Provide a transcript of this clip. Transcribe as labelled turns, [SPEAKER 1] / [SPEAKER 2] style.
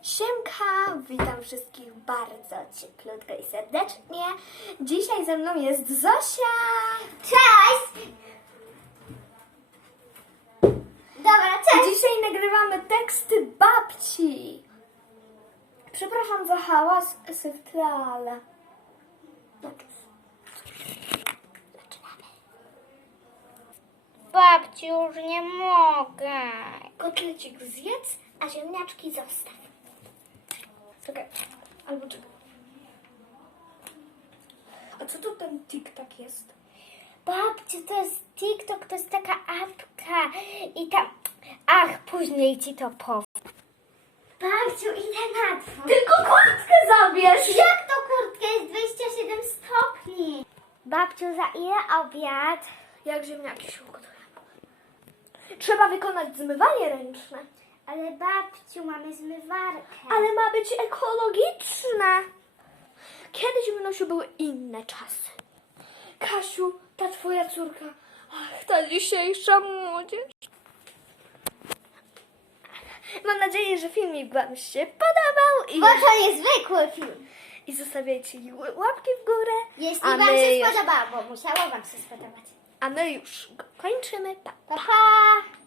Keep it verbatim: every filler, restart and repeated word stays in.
[SPEAKER 1] Siemka, witam wszystkich bardzo cieplutko i serdecznie. Dzisiaj ze mną jest Zosia.
[SPEAKER 2] Cześć! Dobra, cześć!
[SPEAKER 1] Dzisiaj nagrywamy teksty babci. Przepraszam za hałas w tle, ale... Zaczynamy.
[SPEAKER 2] Babci, już nie mogę.
[SPEAKER 1] Kotlecik zjedz, a ziemniaczki zostaw. Czekaj, albo czekaj. A co to ten TikTok jest?
[SPEAKER 2] Babciu, to jest TikTok, to jest taka apka i tam... Ach, później ci to powiem. Babciu, idę na dwór.
[SPEAKER 1] Tylko kurtkę zabierz!
[SPEAKER 2] Jak to kurtka jest dwadzieścia siedem stopni? Babciu, za ile obiad?
[SPEAKER 1] Jak ziemniaki się ugotują. Trzeba wykonać zmywanie ręczne.
[SPEAKER 2] Ale babciu, mamy zmywarkę.
[SPEAKER 1] Ale ma być ekologiczne. Kiedyś, Mynosiu, były inne czasy. Kasiu, ta twoja córka. Ach, ta dzisiejsza młodzież. Mam nadzieję, że filmik wam się podobał. I,
[SPEAKER 2] Bo to niezwykły film.
[SPEAKER 1] i zostawiajcie łapki w górę.
[SPEAKER 2] Jeśli
[SPEAKER 1] a
[SPEAKER 2] wam
[SPEAKER 1] my
[SPEAKER 2] się
[SPEAKER 1] już-
[SPEAKER 2] spodobało, bo musiało wam się spodobać.
[SPEAKER 1] A my już kończymy. Pa.
[SPEAKER 2] Pa, pa!